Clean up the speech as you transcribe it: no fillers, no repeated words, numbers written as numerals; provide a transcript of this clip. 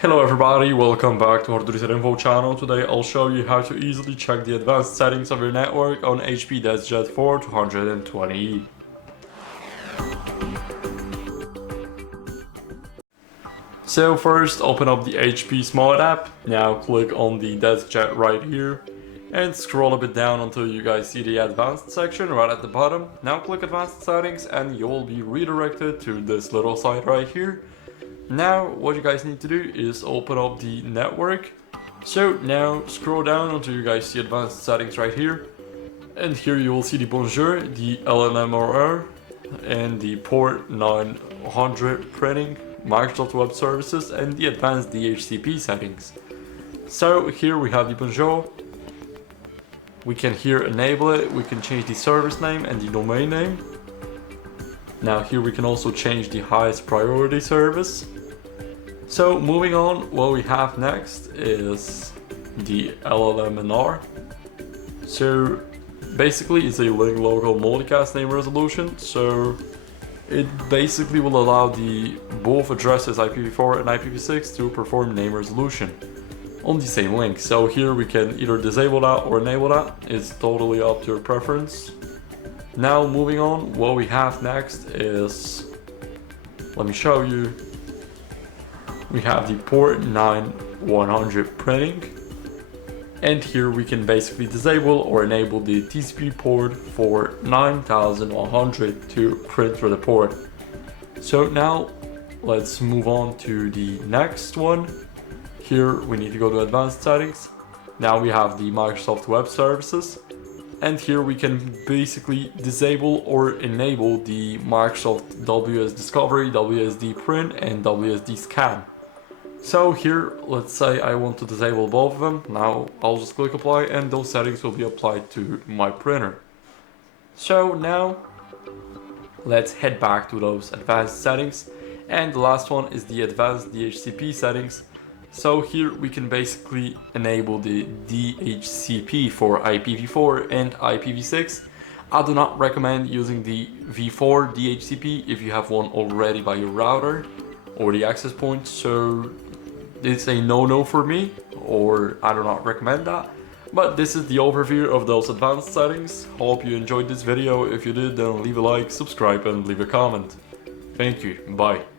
Hello everybody, welcome back to HardReset.Info channel. Today I'll show you how to easily check the advanced settings of your network on HP DeskJet 4220e. So first open up the HP Smart app, now click on the DeskJet right here and scroll a bit down until you guys see the advanced section right at the bottom. Now click advanced settings and you'll be redirected to this little site right here. Now what you guys need to do is open up the network. So now scroll down until you guys see advanced settings right here. And here you will see the Bonjour, the LLMNR, and the port 900 printing, Microsoft Web Services, and the advanced DHCP settings. So here we have the Bonjour. We can here enable it, we can change the service name and the domain name. Now here we can also change the highest priority service. So moving on, what we have next is the LLMNR. So basically it's a link local multicast name resolution. So it basically will allow the both addresses IPv4 and IPv6 to perform name resolution on the same link. So here we can either disable that or enable that. It's totally up to your preference. Now moving on, what we have next is, let me show you. We have the port 9100 printing, and here we can basically disable or enable the TCP port for 9100 to print through the port. So now let's move on to the next one. Here we need to go to advanced settings. Now we have the Microsoft Web Services. And here we can basically disable or enable the Microsoft WS Discovery, WSD Print, and WSD Scan. So here, let's say I want to disable both of them. Now I'll just click apply and those settings will be applied to my printer. So now let's head back to those advanced settings. And the last one is the advanced DHCP settings. So here we can basically enable the DHCP for IPv4 and IPv6. I do not recommend using the v4 DHCP if you have one already by your router or the access point. So it's a no-no for me, or I do not recommend that. But this is the overview of those advanced settings. Hope you enjoyed this video. If you did, then leave a like, subscribe, and leave a comment. Thank you. Bye.